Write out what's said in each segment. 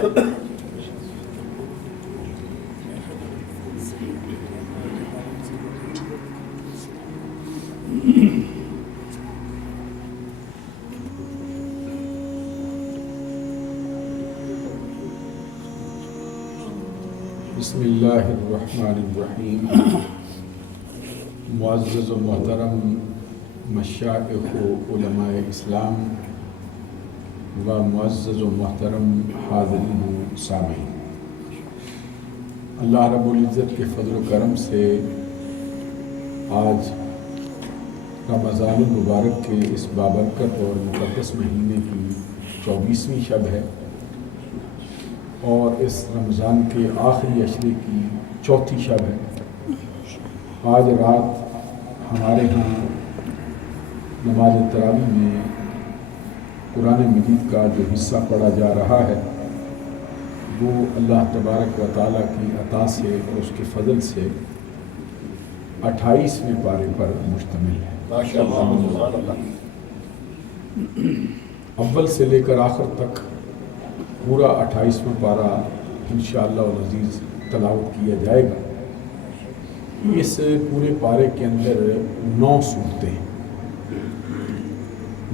بسم اللہ الرحمن الرحیم۔ معزز و محترم مشائخ و علماء اسلام و معزز و محترم حاضرین و سامعین، اللہ رب العزت کے فضل و کرم سے آج رمضان المبارک کے اس بابرکت اور مقدس مہینے کی 24ویں شب ہے اور اس رمضان کے آخری عشرے کی چوتھی شب ہے۔ آج رات ہمارے ہاں نماز تراویح میں قرآن مجید کا جو حصہ پڑھا جا رہا ہے وہ اللہ تبارک و تعالیٰ کی عطا سے اور اس کے فضل سے 28ویں پارے پر مشتمل ہے۔ اول سے لے کر آخر تک پورا 28واں پارہ انشاءاللہ العزیز تلاوت کیا جائے گا۔ اس پورے پارے کے اندر 9 صورتیں ہیں۔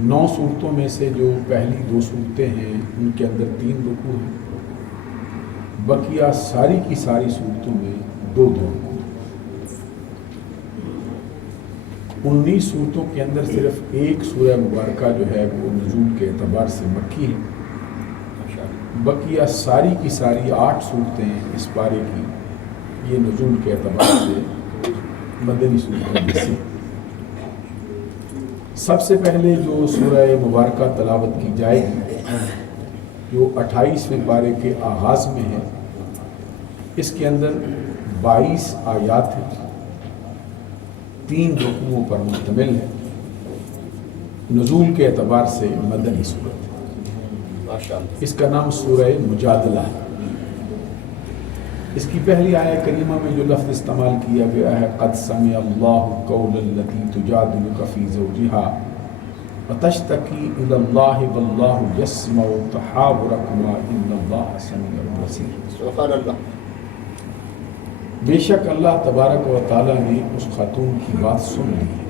9 صورتوں میں سے جو پہلی 2 صورتیں ہیں ان کے اندر 3 رکوع ہیں، بقیہ ساری کی ساری صورتوں میں 2 رکوع۔ 19 صورتوں کے اندر صرف ایک سورہ مبارکہ جو ہے وہ نزول کے اعتبار سے مکی ہے، بقیہ ساری کی ساری 8 صورتیں اس پارے کی یہ نزول کے اعتبار سے مدنی صورتوں میں سے۔ سب سے پہلے جو سورہ مبارکہ تلاوت کی جائے گی جو 28ویں پارے کے آغاز میں ہے، اس کے اندر 22 آیات ہیں، 3 رکوعوں پر مشتمل ہے، نزول کے اعتبار سے مدنی صورت ہے۔ اس کا نام سورہ مجادلہ ہے۔ اس کی پہلی آیہ کریمہ میں جو لفظ استعمال کیا گیا ہے قد سمع اللہ قول التی تجادلک فی زوجها وتشتکی الی اللہ واللہ یسمع تحاورکما ان اللہ سمیع بصیر۔ سبحان اللہ۔ بے شک اللہ تبارک و تعالیٰ نے اس خاتون کی بات سن لی ہے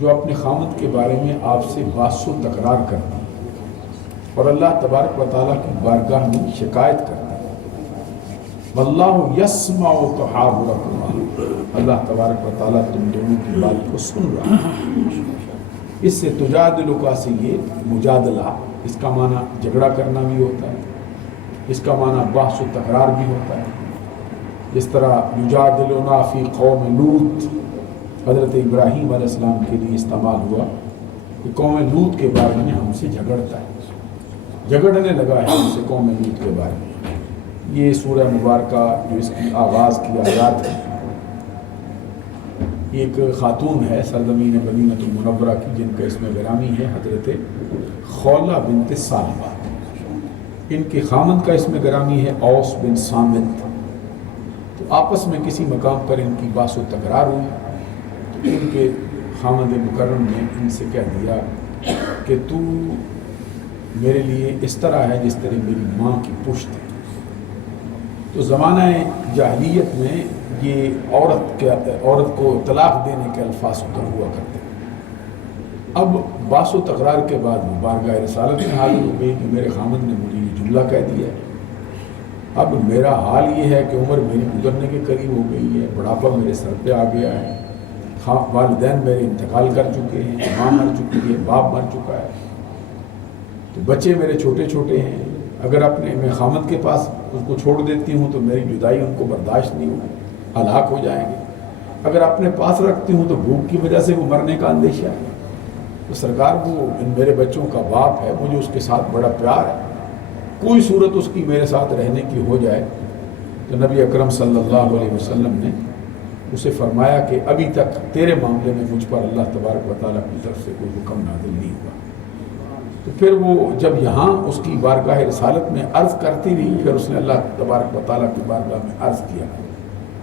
جو اپنے خامد کے بارے میں آپ سے بحث و تکرار کرتی ہے اور اللہ تبارک و تعالیٰ کی بارگاہ میں شکایت کرتا ہے۔ واللہ یسمع تحاورکما، اللہ تبارک و تعالیٰ تم دونوں کی بات کو سن رہا ہے۔ اس سے تجادلک سے یہ مجادلہ، اس کا معنی جھگڑا کرنا بھی ہوتا ہے، اس کا معنی بحث و تکرار بھی ہوتا ہے۔ جس طرح یجادلنا فی قوم لوط حضرت ابراہیم علیہ السلام کے لیے استعمال ہوا کہ قوم لوط کے بارے میں ہم سے جھگڑتا ہے، جھگڑنے لگا ہے ان سے قوم لوط کے بارے میں۔ یہ سورہ مبارکہ جو اس کی آغاز کی آیات ہے، ایک خاتون ہے سرزمین مدینہ المنورہ کی جن کا اسم گرامی ہے حضرت خولہ بنت سالبہ۔ ان کے خامند کا اسم گرامی ہے اوس بن صامت۔ تو آپس میں کسی مقام پر ان کی بحث و تکرار ہوئی تو ان کے خامند مکرم نے ان سے کہہ دیا کہ تو میرے لیے اس طرح ہے جس طرح میری ماں کی پشت ہے۔ تو زمانہ جاہلیت میں یہ عورت کو طلاق دینے کے الفاظ اتر ہوا کرتے ہیں۔ اب بحث و تکرار کے بعد وہ بارگاہ رسالت میں حاضر ہو گئی کہ میرے خامد نے مجھے یہ جملہ کہہ دیا ہے، اب میرا حال یہ ہے کہ عمر میری گزرنے کے قریب ہو گئی ہے، بڑھاپا میرے سر پہ آ گیا ہے، والدین میرے انتقال کر چکے ہیں، ماں مر چکی ہے، باپ مر چکا ہے، تو بچے میرے چھوٹے چھوٹے ہیں، اگر اپنے میں خامد کے پاس اس کو چھوڑ دیتی ہوں تو میری جدائی ان کو برداشت نہیں ہوگی، ہلاک ہو جائیں گے، اگر اپنے پاس رکھتی ہوں تو بھوک کی وجہ سے وہ مرنے کا اندیشہ ہے۔ تو سرکار وہ میرے بچوں کا باپ ہے، مجھے اس کے ساتھ بڑا پیار ہے، کوئی صورت اس کی میرے ساتھ رہنے کی ہو جائے۔ تو نبی اکرم صلی اللہ علیہ وسلم نے اسے فرمایا کہ ابھی تک تیرے معاملے میں مجھ پر اللہ تبارک و تعالیٰ کی طرف سے کوئی حکم نازل نہیں ہوا۔ تو پھر وہ جب یہاں اس کی بارگاہ رسالت میں عرض کرتی رہی، پھر اس نے اللہ تبارک و تعالیٰ کی بارگاہ میں عرض کیا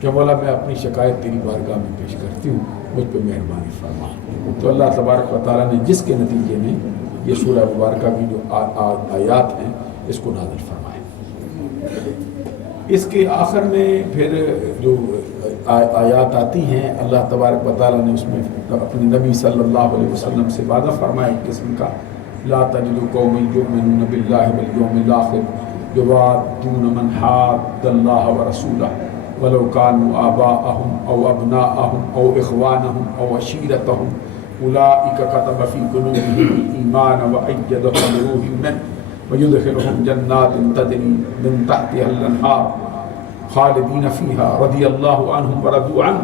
کہ مولا میں اپنی شکایت تیری بارگاہ میں پیش کرتی ہوں، مجھ پہ مہربانی فرما۔ تو اللہ تبارک و تعالیٰ نے جس کے نتیجے میں یہ سورہ مبارکہ کی جو آیات ہیں اس کو نازل فرمایا۔ اس کے آخر میں پھر جو آیات آتی ہیں اللہ تبارک و تعالیٰ نے اس میں اپنے نبی صلی اللہ علیہ وسلم سے وعدہ فرمایا ایک قسم کا لا تجد قوما یؤمنون باللہ والیوم الاخر یوادون من حاد اللہ ورسولہ ولو كانوا آباءهم او ابناءهم او اخوانهم او عشیرتهم اولئک كتب في قلوبهم الایمان وأیدهم بروح منه ويدخلهم جنات تجري من تحتها الانهار خالدین فیہا رضی اللہ عنہم ورضوا عنہ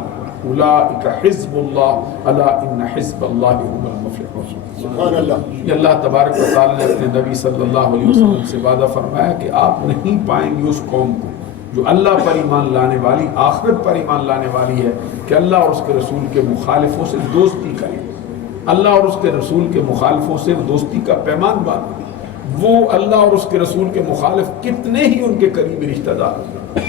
اولئک حزب اللہ الا ان حزب اللہ هم المفلحون. سبحان اللہ. یہ اللہ تبارک و تعالی نے اپنے نبی صلی اللہ علیہ وسلم سے وعدہ فرمایا کہ آپ نہیں پائیں گے اس قوم کو جو اللہ پر ایمان لانے والی، آخرت پر ایمان لانے والی ہے، کہ اللہ اور اس کے رسول کے مخالفوں سے دوستی کرے، اللہ اور اس کے رسول کے مخالفوں سے دوستی کا پیمان باندھے. وہ اللہ اور اس کے رسول کے مخالف کتنے ہی ان کے قریبی رشتہ دار ہیں.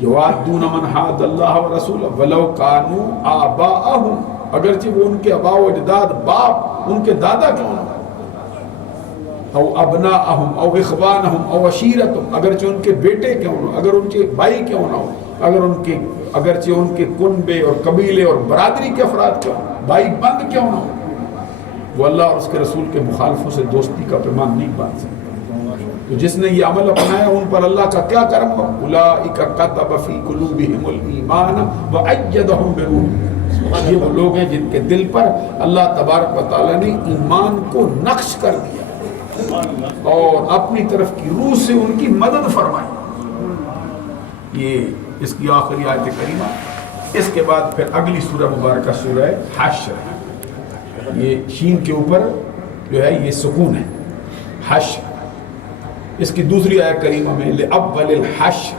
یوادون من حاد اللہ ورسولہ ولو کانوا آباءہم، اگرچہ وہ ان کے آباء و اجداد، باپ ان کے دادا کیوں نہ، او ابناءہم او اخوانہم او عشیرتہم، اگرچہ ان کے بیٹے کیوں نہ، اگر ان کے بھائی کیوں نہ ہو، اگرچہ ان کے کنبے اور قبیلے اور برادری کے افراد کیوں نہ، بھائی بند کیوں نہ ہو، وہ اللہ اور اس کے رسول کے مخالفوں سے دوستی کا پیمان نہیں باندھ سکتا. تو جس نے یہ عمل اپنایا ان پر اللہ کا کیا کرم ہو، اولئک کتب فی قلوبہم الایمان وأیدہم بروح. یہ وہ لوگ ہیں جن کے دل پر اللہ تبارک و تعالی نے ایمان کو نقش کر دیا اور اپنی طرف کی روح سے ان کی مدد فرمائی. یہ اس کی آخری آیت کریمہ. اس کے بعد پھر اگلی سورہ مبارکہ سورہ حشر. یہ شین کے اوپر جو ہے یہ سکون ہے، حشر. اس کی دوسری آیت کریمہ میں لأول الحشر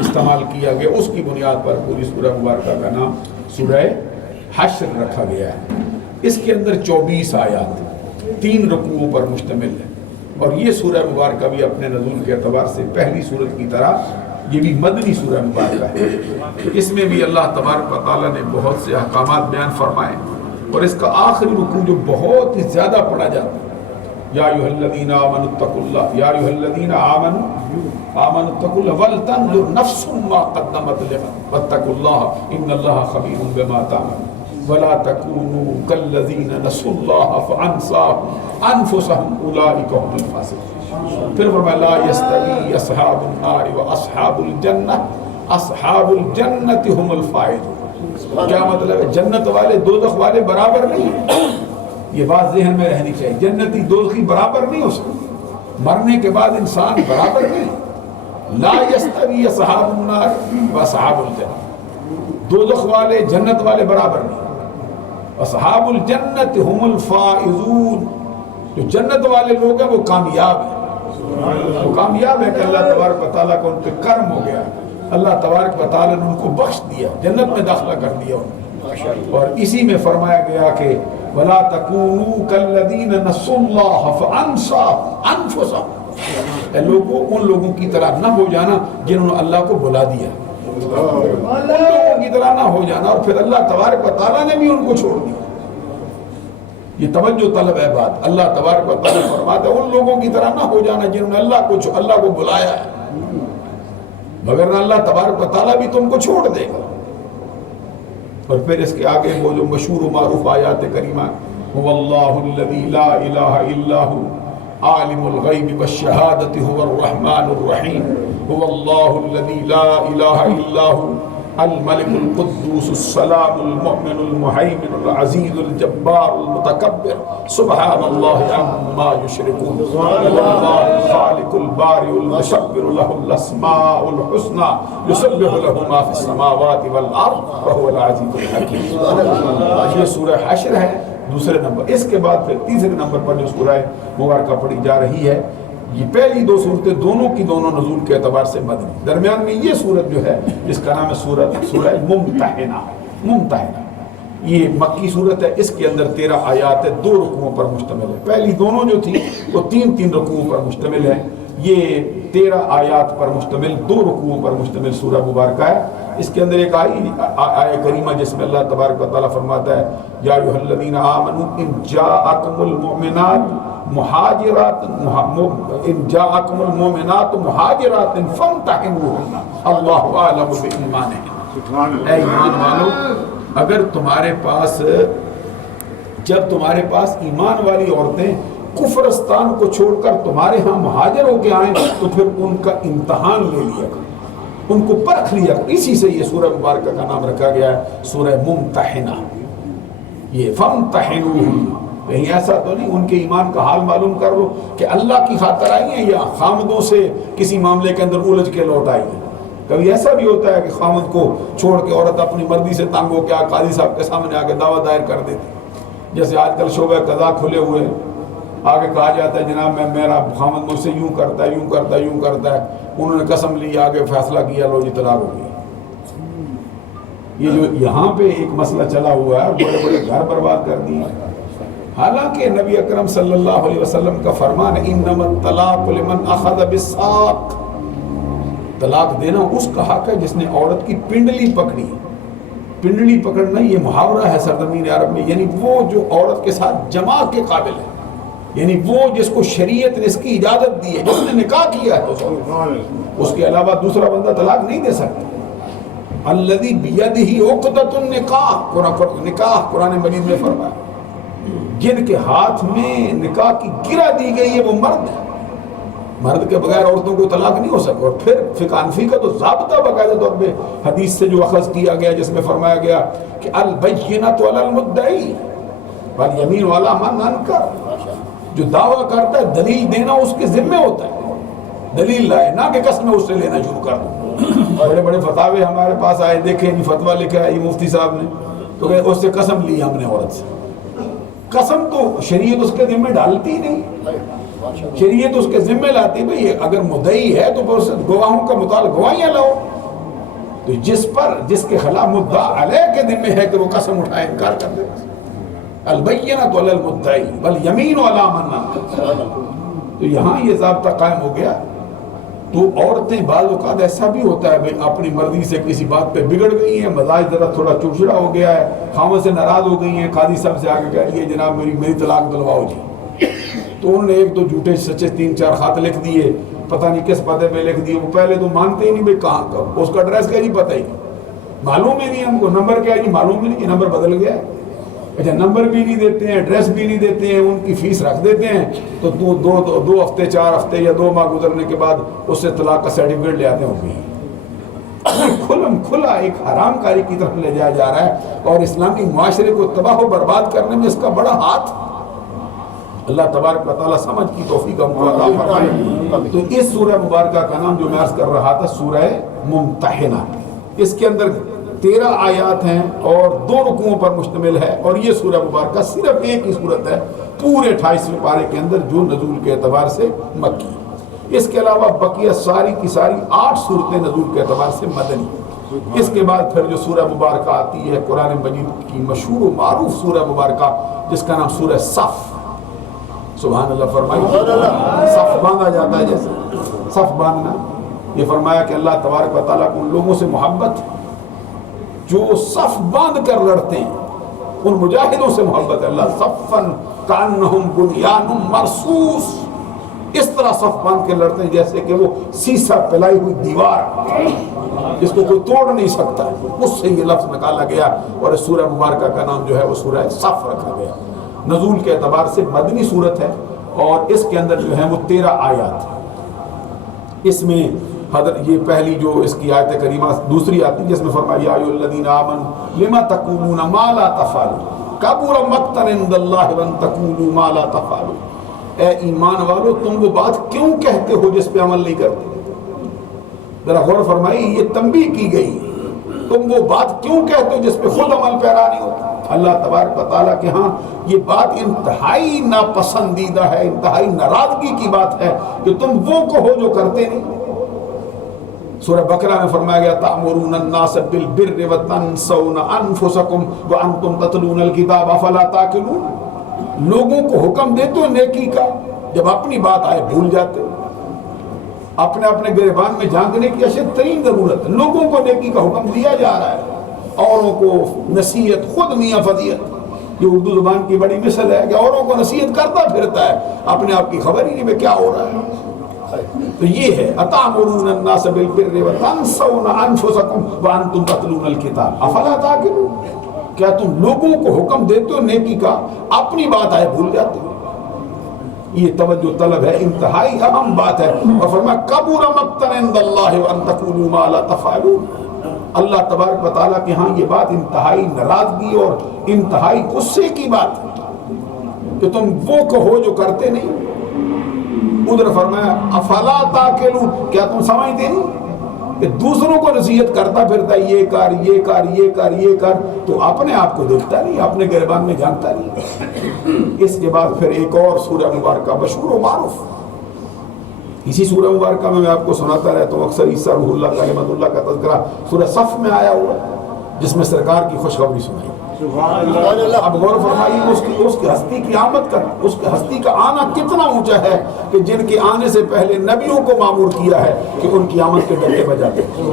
استعمال کیا گیا، اس کی بنیاد پر پوری سورہ مبارکہ کا نام سورہ حشر رکھا گیا ہے. اس کے اندر 24 آیات 3 رکوعوں پر مشتمل ہے، اور یہ سورہ مبارکہ بھی اپنے نزول کے اعتبار سے پہلی سورت کی طرح یہ بھی مدنی سورہ مبارکہ ہے. اس میں بھی اللہ تبارک و تعالیٰ نے بہت سے احکامات بیان فرمائے، اور اس کا آخری رکوع جو بہت ہی زیادہ پڑھا جاتا ہے، یا ایھا الذین آمنوا اتقوا اللہ، یا ایھا الذین آمنوا اتقوا اللہ ولتنظر نفس ما قدمت لغد واتقوا اللہ ان اللہ خبیر بما تعملون ولا تکونوا کالذین نسوا اللہ فانساهم انفسهم اولئک هم الفاسقون. پھر فرمایا لا یستوی اصحاب النار واصحاب الجنہ اصحاب الجنۃ هم الفائزون. کیا مطلب ہے؟ جنت والے دوزخ والے برابر نہیں. یہ بات ذہن میں رہنی چاہیے. جنتی دوزخی برابر نہیں ہو سکتے، مرنے کے بعد انسان برابر نہیں. لا یستوی اصحاب النار واصحاب الجنہ، دوزخ والے جنت والے برابر نہیں. اصحاب الجنت هم الفائزون، جو جنت والے لوگ ہیں وہ کامیاب ہیں. وہ کامیاب ہے کہ اللہ تبارک و تعالیٰ کا ان پہ کرم ہو گیا، اللہ تبارک و تعالیٰ نے ان کو بخش دیا، جنت میں داخلہ کر دیا. اور اسی میں فرمایا گیا کہ وَلَا تَكُونُوا كَالَّذِينَ نَسُوا اللَّهَ فَأَنسَاهُمْ أَنفُسَهُمْ. اے لوگوں، ان لوگوں کی طرح نہ ہو جانا جنہوں نے اللہ کو بلا دیا. ان لوگوں کی طرح نہ ہو جانا، اور پھر اللہ تبارک و تعالیٰ نے بھی ان کو چھوڑ دیا. یہ توجہ طلب ہے بات. اللہ تبارک و تعالیٰ فرماتا ہے ان لوگوں کی طرح نہ ہو جانا جنہوں نے اللہ کو بلایا ہے، مگر نہ اللہ تبارک و تعالیٰ بھی تم کو چھوڑ دے گا. اور پھر اس کے آگے وہ جو مشہور و معروف آیات کریمہ هو اللہ الذی لا الہ الا هو عالم الغیب والشہادۃ هو الرحمن الرحیم هو اللہ الذی لا الہ الا هو الملک القدوس السلام المؤمن المہیمن العزیز الجبار المتکبر سبحان اللہ عما یشرکون واللہ الخالق البارئ المصور له الاسماء الحسنى یسبح له ما فی السماوات والارض وهو العزیز الحکیم. یہ سورہ حشر ہے دوسرے نمبر. اس کے بعد پھر تیسرے نمبر پر جو سورہ مبارکہ پڑھی جا رہی ہے، یہ پہلی 2 صورتیں دونوں کی دونوں نزول کے اعتبار سے مدنی. درمیان میں یہ صورت جو ہے جس کا نام ہے سورہ ممتحنہ. یہ مکی صورت ہے. اس کے اندر 13 آیات ہے، 2 رکوعوں پر مشتمل ہے. پہلی دونوں جو تھی وہ 3 رکوعوں پر مشتمل ہے. یہ 13 آیات پر مشتمل 2 رکوعوں پر مشتمل سورہ مبارکہ ہے. اس کے اندر ایک آیہ کریمہ جس میں اللہ تبارک و تعالیٰ فرماتا ہے یا ایھا الذین آمنوا ان جاءکم المؤمنات مہاجرات ان جاءکم المؤمنات مہاجرات فامتحنوہن اللہ اعلم بایمانہن۔ اے ایمان والو، اگر جب تمہارے پاس ایمان والی عورتیں کفرستان کو چھوڑ کر تمہارے ہاں مہاجر ہو کے آئیں تو پھر ان کا امتحان لے لیا کرو، ان کو پرکھ لیا کرو۔ اسی سے یہ سورہ مبارکہ کا نام رکھا گیا ہے سورہ ممتحنہ۔ یہ فامتحنوہن، کہیں ایسا تو نہیں ان کے ایمان کا حال معلوم کر لو کہ اللہ کی خاطر آئی ہیں یا خامدوں سے کسی معاملے کے اندر الجھ کے لوٹ آئی ہیں۔ کبھی ایسا بھی ہوتا ہے کہ خامد کو چھوڑ کے عورت اپنی مرضی سے تنگ ہو کے قاضی صاحب کے سامنے آ کے دعویٰ دائر کر دیتی، جیسے آج کل شعبہ قضا کھلے ہوئے ہیں، آگے کہا جاتا ہے جناب میرا خامد مجھ سے یوں کرتا ہے یوں کرتا ہے یوں کرتا ہے، انہوں نے قسم لی، آگے فیصلہ کیا، لو جی طلاق ہو گئی۔ یہ جو یہاں پہ ایک مسئلہ چلا ہوا ہے، بڑے بڑے گھر برباد کر دیے، حالانکہ نبی اکرم صلی اللہ علیہ وسلم کا فرمان ہے انما الطلاق لمن اخذ بالساق، طلاق دینا اس کا حق ہے جس نے عورت کی پنڈلی پکڑی۔ پنڈلی پکڑنا یہ محاورہ ہے سرزمین عرب میں، یعنی وہ جو عورت کے ساتھ جماع کے قابل ہے، یعنی وہ جس کو شریعت نے اس کی اجازت دی ہے، جس نے نکاح کیا ہے، اس کے علاوہ دوسرا بندہ طلاق نہیں دے سکتا۔ الذی بیدہ عقدۃ النکاح، نکاح قرآن مجید میں فرمایا جن کے ہاتھ میں نکاح کی گرہ دی گئی ہے وہ مرد ہے، مرد کے بغیر عورتوں کو طلاق نہیں ہو سکتا۔ اور پھر فقہ حنفی کا تو ضابطہ باقاعدہ طور پہ حدیث سے جو اخذ کیا گیا جس میں فرمایا گیا کہ البینۃ علی المدعی والیمین علی من انکر، جو دعویٰ کرتا ہے دلیل دینا اس کے ذمہ ہوتا ہے، دلیل لائے، نہ کہ قسمیں اس سے لینا شروع کر دو۔ بڑے بڑے فتاوے ہمارے پاس آئے، دیکھیں یہ فتویٰ لکھا ہے یہ مفتی صاحب نے، تو کہ اس سے قسم لی ہم نے عورت سے۔ قسم تو شریعت اس کے ذمہ ڈالتی نہیں، شریعت اس کے ذمہ لاتی ہے بھئی اگر مدعی ہے تو پھر اس گواہوں کا مطالعہ گواہیاں لاؤ۔ تو جس کے خلاف مدعا علیہ کے ذمہ ہے کہ وہ قسم اٹھائے انکار کر دے، البینۃ علی المدعی والیمین علی من انکر۔ تو یہاں یہ ضابطہ قائم ہو گیا۔ تو عورتیں بعض اوقات ایسا بھی ہوتا ہے بھئی اپنی مرضی سے کسی بات پہ بگڑ گئی ہیں، مزاج ذرا تھوڑا چڑچڑا ہو گیا ہے، خامد سے ناراض ہو گئی ہیں، قاضی صاحب سے آگے کہہ لیے جناب میری طلاق دلواؤ جی، تو انہوں نے ایک دو جھوٹے سچے 3-4 خط لکھ دیے، پتہ نہیں کس پتے پہ لکھ دیے، وہ پہلے تو مانتے ہی نہیں بھئی کہاں کا، اس کا ایڈریس کیا جی پتہ ہی نہیں، معلوم ہی نہیں ہم کو، نمبر کیا جی معلوم ہی نہیں کہ نمبر بدل گیا ہے۔ اچھا نمبر بھی نہیں دیتے ہیں، ایڈریس بھی نہیں دیتے ہیں، ان کی فیس رکھ دیتے ہیں، تو دو ہفتے 4 ہفتے یا 2 ماہ گزرنے کے بعد اس سے طلاق کا سرٹیفکیٹ لے آتے ہیں۔ کھلم کھلا ایک حرام کاری کی طرف لے جایا جا رہا ہے، اور اسلامی معاشرے کو تباہ و برباد کرنے میں اس کا بڑا ہاتھ۔ اللہ تبارک و تعالیٰ سمجھ کی توفیق ہم کو عطا فرمائے۔ تو اس سورہ مبارکہ کا نام جو میں عرض کر رہا تھا سورہ ممتحنہ، اس کے اندر 13 آیات ہیں اور 2 رکوعوں پر مشتمل ہے، اور یہ سورہ مبارکہ صرف ایک ہی صورت ہے پورے 28ویں پارے کے اندر جو نزول کے اعتبار سے مکی۔ اس کے علاوہ بقیہ ساری کی ساری 8 صورتیں نزول کے اعتبار سے مدنی۔ اس کے بعد پھر جو سورہ مبارکہ آتی ہے قرآن مجید کی مشہور و معروف سورہ مبارکہ جس کا نام سورہ صف، سبحان اللہ فرمائیے، صف باندھا جاتا ہے، جیسے صف باندھنا، یہ فرمایا کہ اللہ تبارک و تعالیٰ کو ان لوگوں سے محبت جو صف باندھ کر لڑتے ہیں، ان مجاہدوں سے محبت ہے۔ اللہ صفن کانہم بنیان مرصوص، اس طرح صف باندھ کے لڑتے ہیں جیسے کہ وہ سیسا پلائی ہوئی دیوار جس کو کوئی توڑ نہیں سکتا، اس سے یہ لفظ نکالا گیا، اور اس سورہ مبارکہ کا نام جو ہے وہ سورہ صف رکھا گیا۔ نزول کے اعتبار سے مدنی صورت ہے، اور اس کے اندر جو ہے وہ 13 آیات ہیں۔ اس میں یہ پہلی جو اس کی آیت کریمہ دوسری آتی جس میں فرمایا یا ایھا الذین آمنوا لما تقولون ما لا تفعلون کبر مقتا عند اللہ ان تقولوا ما لا تفعلون، اے ایمان والو تم وہ بات کیوں کہتے ہو جس پہ عمل نہیں کرتے۔ ذرا غور فرمائی، یہ تنبیہ کی گئی، تم وہ بات کیوں کہتے ہو جس پہ خود عمل پیرا نہیں ہوتا۔ اللہ تبارک و تعالیٰ کے ہاں یہ بات انتہائی ناپسندیدہ ہے، انتہائی ناراضگی کی بات ہے کہ تم وہ کہو جو کرتے نہیں۔ سورہ بقرہ میں فرمایا گیا تأمرون الناس بالبر وتنسون انفسکم وانتم تتلون الکتاب افلا تعقلون، لوگوں کو حکم دیتے ہو نیکی کا، جب اپنی بات آئے بھول جاتے ہو۔ اپنے اپنے گریبان میں جھانکنے کی اشد ترین ضرورت ہے، لوگوں کو نیکی کا حکم دیا جا رہا ہے، اوروں کو نصیحت، خود میاں فضیحت، یہ اردو زبان کی بڑی مثل ہے کہ اوروں کو نصیحت کرتا پھرتا ہے، اپنے آپ کی خبر ہی نہیں میں کیا ہو رہا ہے۔ تو یہ ہے اتامرون الناس بالبر وتنسون انفسکم وانتم تتلون الکتاب افلا تعقلون، کیا تم لوگوں کو حکم دیتے ہو نیکی کا، اپنی بات آئے بھول جاتے ہو؟ یہ توجہ طلب ہے، انتہائی اہم بات ہے۔ اور فرمایا کبر مقتا عند اللہ وان تقولوا ما لا تفعلون، اللہ تبارک و تعالیٰ کے ہاں یہ بات انتہائی ناراضگی اور انتہائی غصے کی بات ہے کہ تم وہ کہو جو کرتے نہیں۔ ادھر فرمایا افلا تعقلون، کیا تم سمجھتے نہیں کہ دوسروں کو نصیحت کرتا پھرتا یہ کر یہ کر یہ کر یہ کر، تو اپنے آپ کو دیکھتا نہیں، اپنے گریبان میں جانتا نہیں۔ اس کے بعد پھر ایک اور سورہ مبارکہ مشہور و معروف، اسی سورہ مبارکہ میں آپ کو سناتا رہتا ہوں اکثر، عیسیٰ روح اللہ کلمۃ اللہ کا تذکرہ سورہ صف میں آیا ہوا، جس میں سرکار کی خوشخبری سنائی۔ اب غور فرمائیے اس کی ہستی کی آمد کا، اس کی ہستی کا آنا کتنا اونچا ہے کہ جن کے آنے سے پہلے نبیوں کو مامور کیا ہے کہ ان کی آمد کے ڈنڈے بجاتے ہیں۔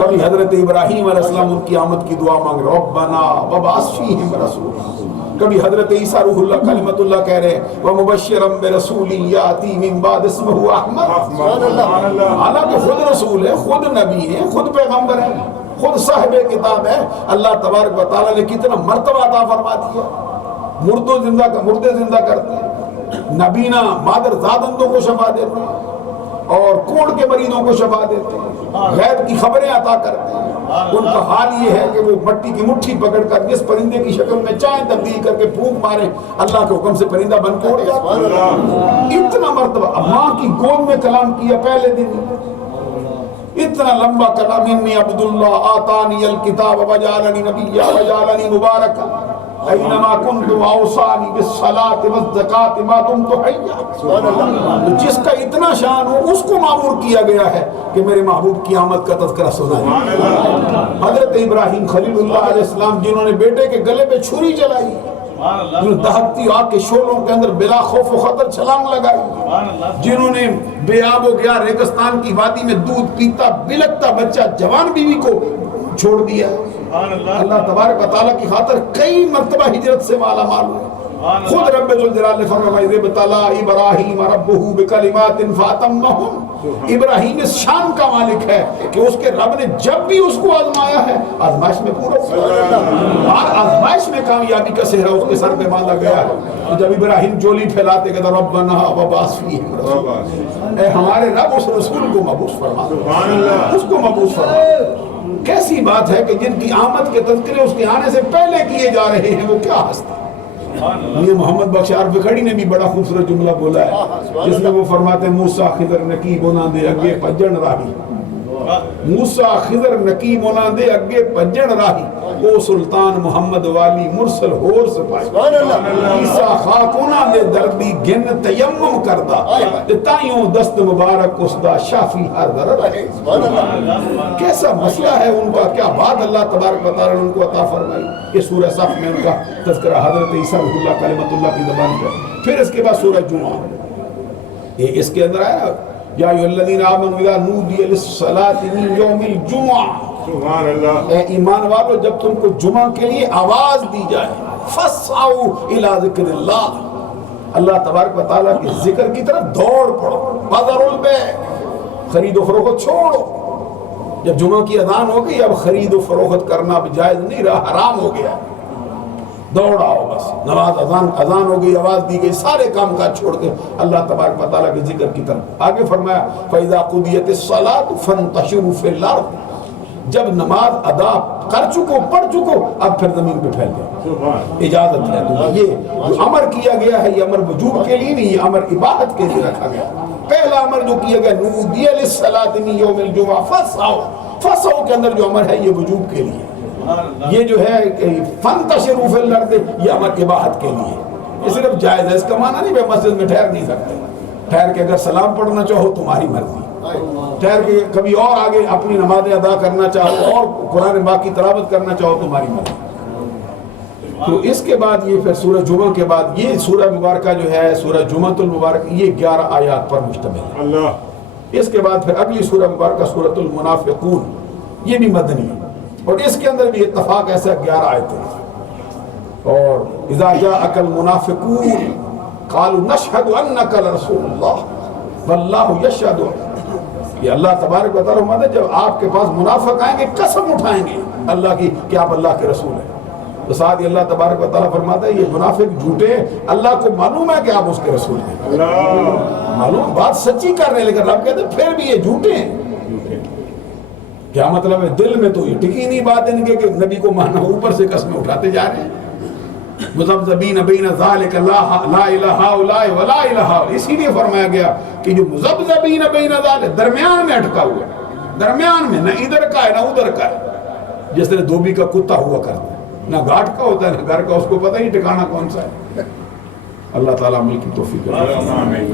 کبھی حضرت ابراہیم علیہ السلام ان کی آمد کی دعا مانگ رہے ربنا وابعث فیہم رسولا، کبھی حضرت عیسیٰ روح اللہ کلمۃ اللہ کہہ رہے ہیں ومبشرا برسول یاتی من بعد اسمہ احمد، حالانکہ خود رسول ہے، خود نبی ہے، خود پیغمبر ہے، خود صاحب کتاب ہے۔ اللہ تبارک و تعالیٰ نے کتنا مرتبہ عطا فرما دیا، مردے زندہ کرتے ہیں، نبینا مادر زادندوں کو شفا دیتے ہیں، اور کوڑ کے مریضوں کو شفا دیتے ہیں، غیب کی خبریں عطا کرتے ہیں۔ ان کا حال یہ ہے کہ وہ مٹی کی مٹھی پکڑ کر جس پرندے کی شکل میں چاہیں تبدیل کر کے پھونک مارے، اللہ کے حکم سے پرندہ بن کے اڑ جاتا ہے۔ اتنا مرتبہ ماں کی گود میں کلام کیا پہلے دن، اتنا لمبا کلام، انی عبداللہ آتانی الکتاب وجعلنی نبیا وجعلنی مبارکا اینما کنت واوصانی بالصلاۃ والزکاۃ ما دمت حیا۔ جس کا اتنا شان ہو اس کو مامور کیا گیا ہے کہ میرے محبوب کی آمد کا تذکرہ سنائے۔ حضرت ابراہیم خلیل اللہ علیہ السلام جنہوں نے بیٹے کے گلے پہ چھری چلائی، جنہوں دہکتی آگ کے شعلوں کے اندر بلا خوف و خطر چھلانگ لگائی، جنہوں نے بے آب و گیا ریگستان کی وادی میں دودھ پیتا بلکتا بچہ جوان بیوی کو چھوڑ دیا، اللہ تبارک و تعالیٰ کی خاطر کئی مرتبہ ہجرت سے مالا مال ہوئے۔ خود رب ذوالجلال نے فرمایا اذ ابتلى ابراہیم ربہ بکلمات فاتمہن، ابراہیم اس شان کا مالک ہے کہ اس کے رب نے جب بھی اس کو آزمایا ہے آزمائش میں پورا ہوا، اور آزمائش میں کامیابی کا صحرا اس کے سر پہ باندھا گیا ہے۔ جب ابراہیم جولی پھیلاتے کہتا ربنا وابعث فیہم رسولا، اے ہمارے رب اس رسول کو مبعوث فرما، اس کو مبعوث فرما۔ کیسی بات ہے کہ جن کی آمد کے تذکرے اس کے آنے سے پہلے کیے جا رہے ہیں، وہ کیا ہستی۔ یہ محمد بخش عارف کھڑی نے بھی بڑا خوبصورت جملہ بولا ہے، جس میں وہ فرماتے ہیں موسیٰ خضر نکی بنا دے اگے پجن راہی، موسیٰ خضر نکی بنا دے اگے پجن راہی، او سلطان محمد والی مرسل ہور سپاہی، عیسیٰ خاکونا دے دردی گن تیمم کردہ، تائیوں دست مبارک اس دا شافی ہر درد ہے۔ کیسا مسئلہ ہے ان کا، کیا بات اللہ تبارک و تعالیٰ نے ان کو عطا فرمائی۔ یہ سورہ صف میں ان کا تذکرہ حضرت عیسیٰ روح اللہ کلمۃ اللہ کی زبان پر۔ پھر اس کے بعد سورہ جمعہ، یہ اس کے اندر آیا یا ایھا الذین آمنوا اذا نودی للصلاۃ من یوم الجمعہ، اے ایمان والو جب تم کو جمعہ کے لیے آواز دی جائے، فاسعوا الی ذکر اللہ، اللہ تبارک و تعالیٰ کے ذکر کی طرف دوڑ پڑو، وذروا البیع، خرید و فروخت چھوڑو۔ جب جمعہ کی اذان ہو گئی اب خرید و فروخت کرنا جائز نہیں رہا، حرام ہو گیا، دوڑ آؤ بس، نماز اذان ہو گئی، آواز دی گئی، سارے کام کاج چھوڑ کے اللہ تبارک و تعالیٰ کے ذکر کی طرف۔ آگے فرمایا فَإِذَا قُضِيَتِ الصَّلَاةُ فَانتَشِرُوا فِي الْأَرْضِ، جب نماز ادا کر چکو، پڑھ چکو، اب پھر زمین پہ پھیل جاؤ، اجازت ہے تمہیں۔ یہ جو امر کیا گیا ہے یہ امر وجوب کے لیے نہیں، یہ امر عبادت کے لیے رکھا گیا۔ پہلا امر جو کیا گیا نودی للصلاۃ من یوم الجمعہ فسعوا کے اندر جو امر ہے یہ وجوب کے لیے، یہ جو ہے فانتشروا فی الارض یہ امر اباحت کے لیے، یہ صرف جائز ہے، اس کا معنی نہیں میں مسجد میں ٹھہر نہیں سکتے، ٹھہر کے اگر سلام پڑھنا چاہو تمہاری مرضی، ٹھہر کے کبھی اور آگے اپنی نمازیں ادا کرنا چاہو اور قرآن پاک کی تلاوت کرنا چاہو تمہاری مرضی۔ تو اس کے بعد یہ پھر سورہ جمعہ کے بعد یہ سورہ مبارکہ جو ہے سورہ جمعۃ المبارک، یہ 11 آیات پر مشتمل ہے۔ اس کے بعد پھر اگلی سورہ مبارکہ سورۃ المنافقون، یہ بھی مدنی ہے، اور اس کے اندر بھی اتفاق ایسا 11 آیتیں ہیں۔ اور اذا جاءک المنافقون قالوا نشهد انک لرسول اللہ واللہ یشہد، یہ اللہ تبارک و تعالیٰ فرماتا ہے جب آپ کے پاس منافق آئیں گے قسم اٹھائیں گے اللہ کی کہ آپ اللہ کے رسول ہیں، تو ساتھ ہی اللہ تبارک و تعالیٰ فرماتا ہے یہ منافق جھوٹے ہیں، اللہ کو معلوم ہے کہ آپ اس کے رسول ہیں، معلوم بات سچی کر رہے ہیں، لیکن رب کہتے ہیں پھر بھی یہ جھوٹے ہیں۔ کیا مطلب ہے؟ دل میں تو یہ ٹکی نہیں بات ان کے کہ نبی کو ماننا، اوپر سے قسمیں اٹھاتے جا رہے ہیں۔ مذبذبین بین ذالک لا الہ الا ولا الہ، اسی لیے فرمایا گیا کہ جو مذبذبین بین ذالک درمیان میں اٹکا ہوا ہے، درمیان میں، نہ ادھر کا ہے نہ ادھر کا ہے، جس طرح دھوبی کا کتا ہوا کرتا ہے، نہ گھاٹ کا ہوتا ہے نہ گھر کا، اس کو پتہ ہی ٹھکانا کون سا ہے۔ اللہ تعالیٰ عمل کی توفیق عطا فرمائے۔